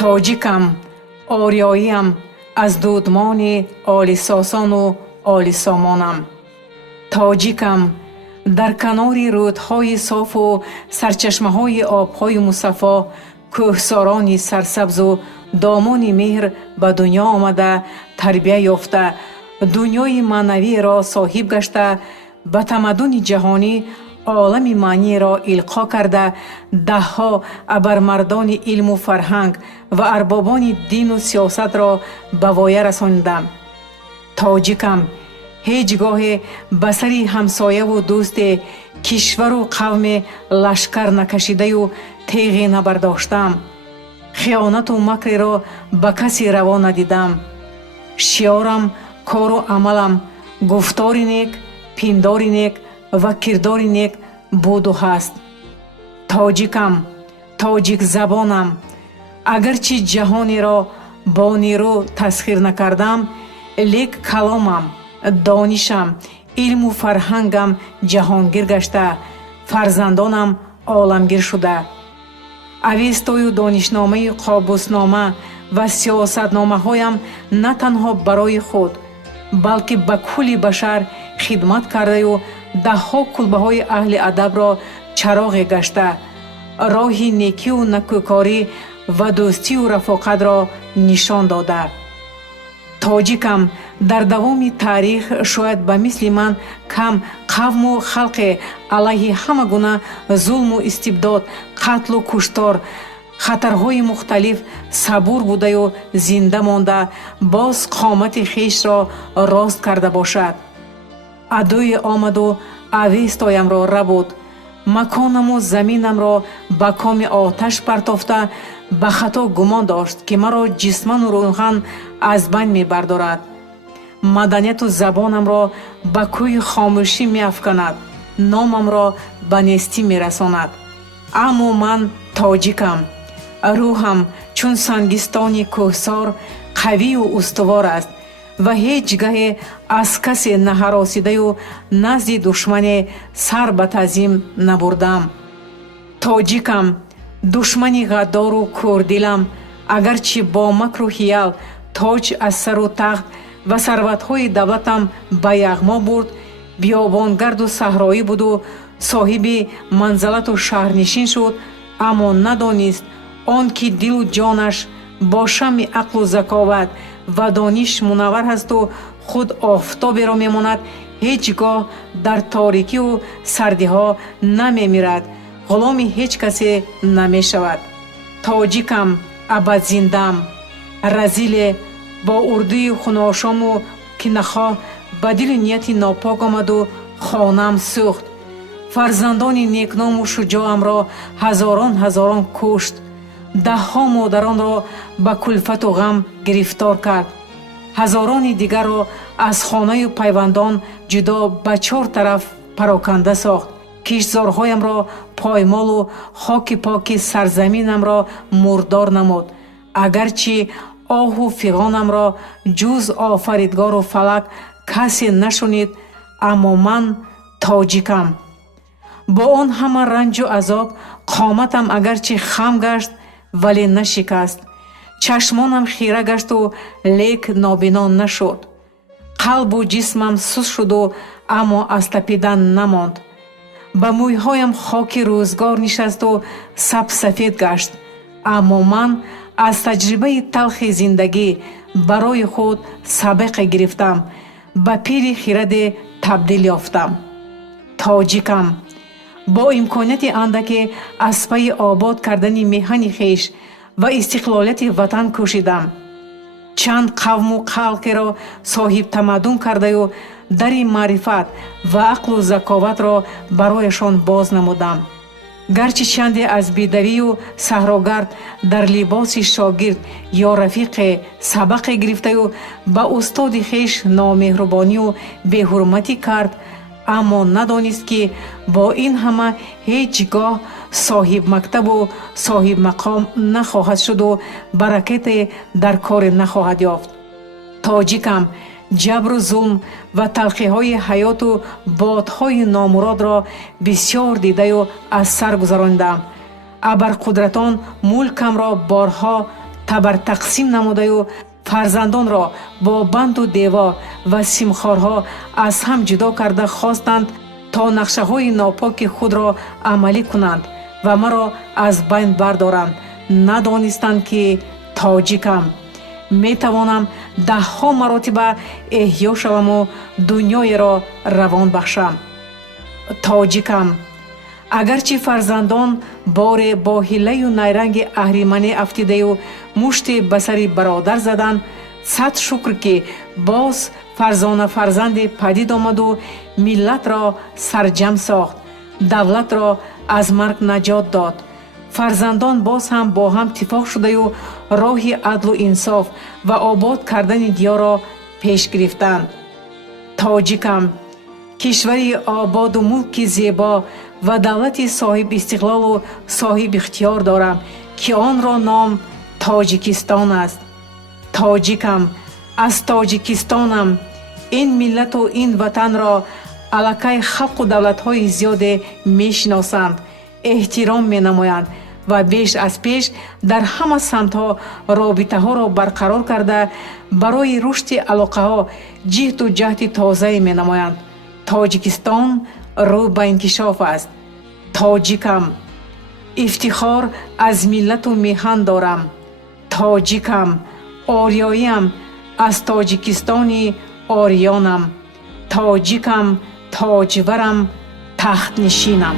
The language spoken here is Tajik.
тоҷикам, ориёиям аз дудмони оли сосону оли сомонам. тоҷикам, дар канори рӯдҳои софу сарчашмаҳои обҳои мусаффо кӯҳсорони сарсабзу домони меҳр ба дунё омада, тарбия ёфта, дунёи маънавиеро соҳиб гашта, ба тамаддуни ҷаҳонӣ олами маъниеро илқо карда, даҳҳо абармардони илму фарҳанг ва арбобони дину сиёсатро ба воя расонидам. тоҷикам, ҳеҷ гоҳе ба сари ҳамсояву дӯсте, кишвару қавме лашкар накашидаю теғе набардоштам. хиёнату макреро ба касе раво надидам. шиёрам, кору амалам гуфтори нек, пиндори нек ва кирдори нек буду ҳаст. тоҷикам, тоҷикзабонам. агарчи ҷаҳонеро бо нерӯ тасхир накардам, лек каломам, донишам, илму фарҳангам ҷаҳонгир гашта, фарзандонам оламгир шуда. авестою донишномаи қобуснома ва сиёсатномаҳоям на танҳо барои худ, балки ба кулли башар хидмат кардаю даҳҳо кулбаҳои аҳли адабро чароғе гашта, роҳи некию накӯкорӣ ва дӯстию рафоқатро нишон дода. тоҷикам, дар давоми таърих шояд ба мисли ман кам қавму халқе алайҳи ҳама гуна зулму истибдод, қатлу куштор, хатарҳои мухталиф сабур будаю зинда монда, боз қомати хешро рост карда бошад. адӯе омаду авестоямро рабуд, маконаму заминамро ба коми оташ партофта, ба хато гумон дошт ки маро ҷисману рӯҳан аз байн мебардорад. маданияту забонамро ба кӯи хомӯшӣ меафканад, номамро ба нестӣ мерасонад. аммо ман тоҷикам. рӯҳам чун сангистони кӯҳсор қавию устувор аст ва ҳеҷ гаҳе аз касе наҳаросидаю назди душмане сар ба тазим набурдам. тоҷикам, душмани ғаддору кӯрдилам, агарчи бо макру ҳиял тоҷ аз сару тахт ва сарватҳои давлатам ба яғмо бурд, биёбонгарду саҳроӣ буду соҳиби манзалату шаҳрнишин шуд, аммо надонист он ки дилу ҷонаш бо шамъи ақлу заковат ва дониш мунаввар ҳасту худ офтоберо мемонад, ҳеҷ гоҳ дар торикию сардиҳо намемирад, ғуломи ҳеҷ касе намешавад. тоҷикам, абадзиндам. разиле бо урдуи хуношому кинахоҳ ба дилу нияти нопок омаду хонам сӯхт. фарзандони некному шуҷоамро ҳазорон кушт. даҳҳо модаронро ба кулфату ғам гирифтор кард. ҳазорони дигарро аз хонаю пайвандон ҷудо ба чор тараф пароканда сохт. киштзорҳоямро поймолу хоки поки сарзаминамро мурдор намуд. агарчи оҳу фиғонамро ҷуз офаридгору фалак касе нашунид, аммо ман тоҷикам. бо он ҳама ранҷу азоб қоматам агарчи хам гашт, вале нашикаст. чашмонам хира гашту лек нобино нашуд. қалбу ҷисмам сус шуду, аммо аз тапидан намонд. ба мӯйҳоям хоки рӯзгор нишасту сабсафед гашт. аммо ман аз таҷрибаи талхи зиндагӣ барои худ сабақе гирифтам, ба пири хираде табдил ёфтам. тоҷикам, бо имконияти андаке аз пайи обод кардани меҳани хеш ва истиқлолияти ватан кӯшидам. чанд қавму халқеро соҳибтамаддун кардаю дари маърифат ва ақлу заковатро барояшон боз намудам. гарчи чанде аз бедавию саҳрогард дар либоси шогирд ё рафиқе сабақе гирифтаю ба устоди хеш номеҳрубонию беҳурматӣ кард, аммо надонист ки бо ин ҳама ҳеҷ гоҳ соҳибмактабу соҳибмақом нахоҳад шуду баракате дар коре нахоҳад ёфт. тоҷикам, ҷабру зулм ва талхиҳои ҳаёту бодҳои номуродро бисёр дидаю аз сар гузаронидам. абарқудратон мулкамро борҳо табар тақсим намудаю фарзандонро бо банду дево ва симхорҳо аз ҳам ҷудо карда хостанд то нақшаҳои нопоки худро амалӣ кунанд ва маро аз байн бардоранд. надонистанд ки тоҷикам. метавонам даҳҳо маротиба эҳьё шаваму дунёеро равон бахшам. тоҷикам. агарчи фарзандон боре бо ҳиллаю найранги аҳриманӣ афтидаю мушти ба сари бародар заданд, сад шукр ки боз фарзона фарзанде падид омаду миллатро сарҷам сохт, давлатро аз марг наҷот дод. фарзандон боз ҳам бо ҳам тифоқ шудаю роҳи адлу инсоф ва обод кардани диёрро пеш гирифтанд. тоҷикам. кишвари ободу мулки зебо ва давлати соҳиб истиқлолу соҳиб ихтиёр дорам ки онро ном тоҷикистон аст. тоҷикам. аз тоҷикистонам. ин миллату ин ватанро аллакай халқу давлатҳои зиёде мешиносанд, эҳтиром менамоянд ва беш аз пеш дар ҳама самтҳо робитаҳоро барқарор карда барои рушди алоқаҳо ҷиҳду ҷаҳди тозае менамоянд. тоҷикистон рӯ ба инкишоф аст. тоҷикам. ифтихор аз миллату меҳан дорам. тоҷикам. ориёиам аз тоҷикистони ориёнам. тоҷикам. тоҷварам. тахтнишинам.